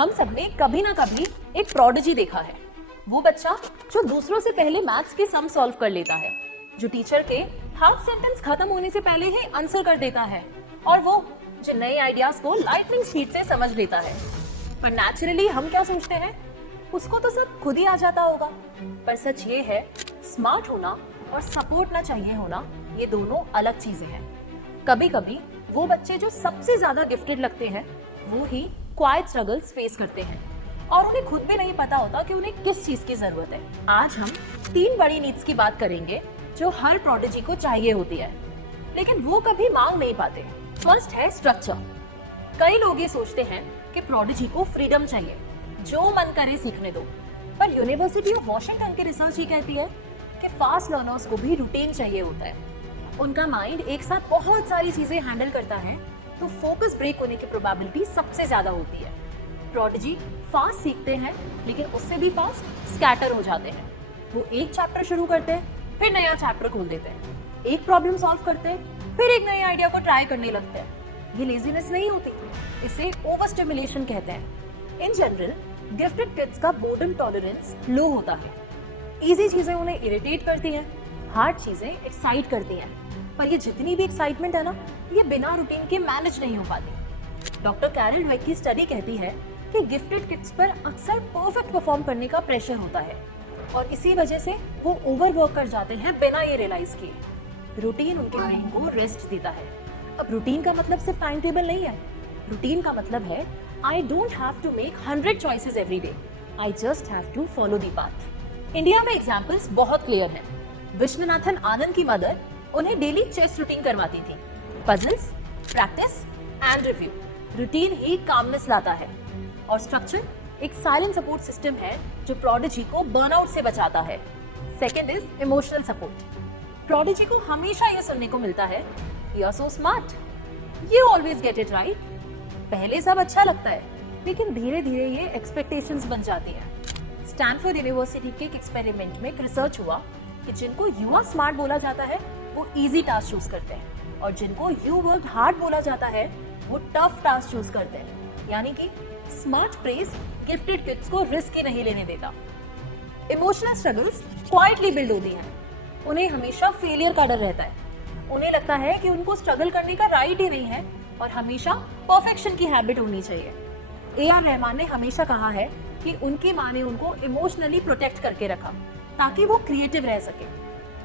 हम सबने कभी ना कभी एक प्रोडिजी देखा है। वो बच्चा जो दूसरों से पहले मैथ्स के सम सॉल्व कर लेता है, जो टीचर के हाफ सेंटेंस खत्म होने से पहले ही आंसर कर देता है, और वो जो नए आइडियाज को लाइटनिंग स्पीड से समझ लेता है। पर नेचुरली हम क्या सोचते हैं, उसको तो सब खुद ही आ जाता होगा। पर सच ये है, स्मार्ट होना और सपोर्ट ना चाहिए होना, ये दोनों अलग चीजें हैं। कभी कभी वो बच्चे जो सबसे ज्यादा गिफ्टेड लगते हैं, वो ही क्वाइट स्ट्रगल्स फेस करते हैं और उन्हें खुद भी नहीं पता होता कि उन्हें किस चीज की जरूरत है। आज हम 3 बड़ी नीड्स की बात करेंगे जो हर प्रोडिजी को चाहिए होती है, लेकिन वो कभी मांग नहीं पाते। फर्स्ट है स्ट्रक्चर। कई लोग ये सोचते हैं कि प्रोडिजी को फ्रीडम चाहिए, जो मन करे सीखने दो। पर यूनिवर्सिटी ऑफ वॉशिंगटन की रिसर्च ये कहती है कि फास्ट लर्नर्स को भी रूटीन चाहिए होता है। उनका माइंड एक साथ बहुत सारी चीजें हैंडल करता है, तो फोकस ब्रेक होने की प्रोबेबिलिटी सबसे ज्यादा होती है। प्रोडिजी फास्ट सीखते हैं, लेकिन उससे भी फास्ट स्कैटर हो जाते हैं। वो एक चैप्टर शुरू करते हैं, फिर नया चैप्टर खोल देते हैं, एक प्रॉब्लम सॉल्व करते हैं, फिर एक नए आइडिया को ट्राई करने लगते हैं। ये लेजीनेस नहीं होती, इसे ओवर स्टिमुलेशन कहते हैं। इन जनरल गिफ्टेड किड्स का बोर्डम टॉलरेंस लो होता है। इजी चीजें उन्हें इरिटेट करती हैं, हार्ड चीजें एक्साइट करती हैं। पर ये जितनी भी एक्साइटमेंट है ना, ये बिना रूटीन के मैनेज नहीं हो पाती। डॉक्टर कैरल ड्वेक की स्टडी कहती है कि गिफ्टेड किड्स पर अक्सर परफेक्ट परफॉर्म करने का प्रेशर होता है, और इसी वजह से वो ओवरवर्क कर जाते हैं बिना ये रियलाइज किए। रूटीन उनके ब्रेन को रेस्ट देता है। अब रूटीन का मतलब सिर्फ टाइम टेबल नहीं है। रूटीन का मतलब है I don't have to make 100 choices every day, I just have to follow the path. India में एग्जांपल्स बहुत क्लियर हैं। विश्वनाथन आनंद की मदर उन्हें डेली चेस रूटीन करवाती थी। Puzzles, practice and review. Routine he calmness लाता है। और स्ट्रक्चर एक साइलेंट सपोर्ट सिस्टम है जो प्रोडिजी को बर्नआउट से बचाता है। Second is emotional support. Prodigy को हमेशा ये सुनने को मिलता है, you are so smart, you always get it right. पहले सब अच्छा लगता है, लेकिन धीरे धीरे ये एक्सपेक्टेशंस बन जाती हैं। स्टैनफोर्ड यूनिवर्सिटी के एक एक्सपेरिमेंट में एक रिसर्च हुआ कि जिनको यू आर स्मार्ट बोला जाता है, वो इजी टास्क चूज करते हैं, और जिनको यू वर्क हार्ड बोला जाता है, वो टफ टास्क चूज करते हैं। यानी कि स्मार्ट प्रेज गिफ्टेड किड्स को रिस्क ही नहीं लेने देता। इमोशनल स्ट्रगल्स क्वाइटली बिल्ड होती हैं। उन्हें हमेशा फेलियर का डर रहता है। उन्हें लगता है कि उनको स्ट्रगल करने का राइट ही नहीं है, और हमेशा परफेक्शन की हैबिट होनी चाहिए। ए.आर. रहमान ने हमेशा कहा है कि उनकी माँ ने उनको इमोशनली प्रोटेक्ट करके रखा, ताकि वो क्रिएटिव रह सके।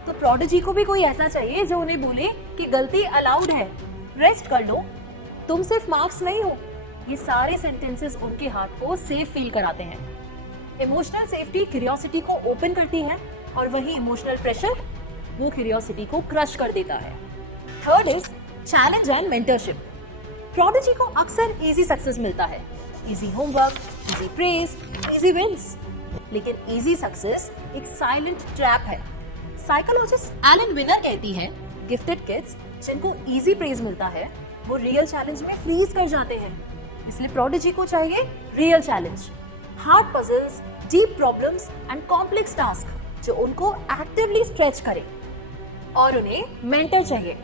तो प्रोडिजी को भी कोई ऐसा चाहिए जो उन्हें बोले कि गलती अलाउड है, रेस्ट कर लो, तुम सिर्फ मार्क्स नहीं हो। ये सारे सेंटेंसेस उनके हार्ट को सेफ फील कराते हैं। इमोशनल सेफ्टी क्यूरियोसिटी को ओपन करती है, और वही इमोशनल प्रेशर वो क्यूरियोसिटी को क्रश कर देता है। Third is challenge and mentorship. Prodigy को अक्सर इजी सक्सेस मिलता है, easy homework, easy praise, easy wins. लेकिन इजी सक्सेस एक साइलेंट ट्रैप है। साइकोलॉजिस्ट एलन विनर कहती है, गिफ्टेड किड्स जिनको इजी प्रेज मिलता है, वो रियल चैलेंज में फ्रीज कर जाते हैं। इसलिए प्रोडिजी को चाहिए real challenge, hard puzzles, deep problems and complex task जो उनको एक्टिवली स्ट्रेच करे। और उन्हें मेंटर चाहिए,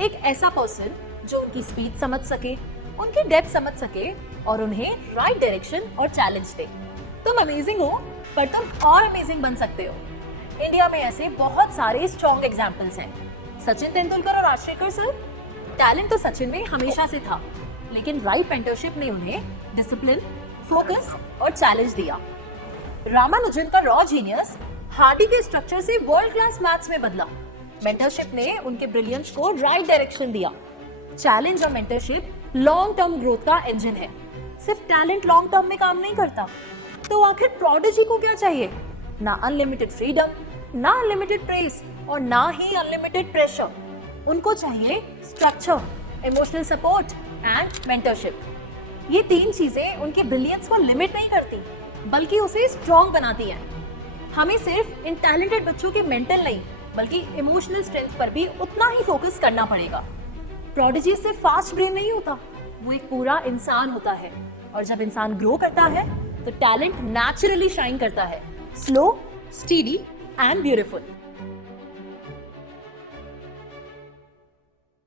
एक ऐसा पर्सन जो उनकी स्पीड समझ सके, उनकी डेप्थ समझ सके, और उन्हें राइट डायरेक्शन और चैलेंज दे। तुम अमेजिंग हो, पर तुम और अमेजिंग बन सकते हो। इंडिया में ऐसे बहुत सारे स्ट्रॉन्ग एग्जाम्पल्स हैं। सचिन तेंदुलकर और आश्रेकर सर। टैलेंट तो सचिन में हमेशा से था, लेकिन राइट मेंटरशिप ने उन्हें डिसिप्लिन, फोकस और चैलेंज दिया। रामानुजन का रॉ जीनियस हार्डी के स्ट्रक्चर से वर्ल्ड क्लास मैथ्स में बदला। मेंटरशिप ने उनके ब्रिलियंस को राइट डायरेक्शन दिया। चैलेंज और मेंटरशिप लॉन्ग टर्म ग्रोथ का इंजन है। सिर्फ टैलेंट लॉन्ग टर्म में काम नहीं करता। तो आखिर प्रोडिजी को क्या चाहिए? ना अनलिमिटेड फ्रीडम, ना अनलिमिटेड प्रेज, और ना ही अनलिमिटेड प्रेशर। उनको चाहिए structure, emotional support and mentorship. ये 3 चीजें उनके ब्रिलियंस को लिमिट नहीं करती, बल्कि उसे स्ट्रॉन्ग बनाती हैं। हमें सिर्फ इन टैलेंटेड बच्चों के मेंटल नहीं, बल्कि इमोशनल स्ट्रेंथ पर भी उतना ही फोकस करना पड़ेगा। प्रोडिजी से फास्ट ब्रेन नहीं होता, वो एक पूरा इंसान होता है। और जब इंसान ग्रो करता है, तो टैलेंट नेचुरली शाइन करता है, स्लो, स्टीडी एंड ब्यूटीफुल।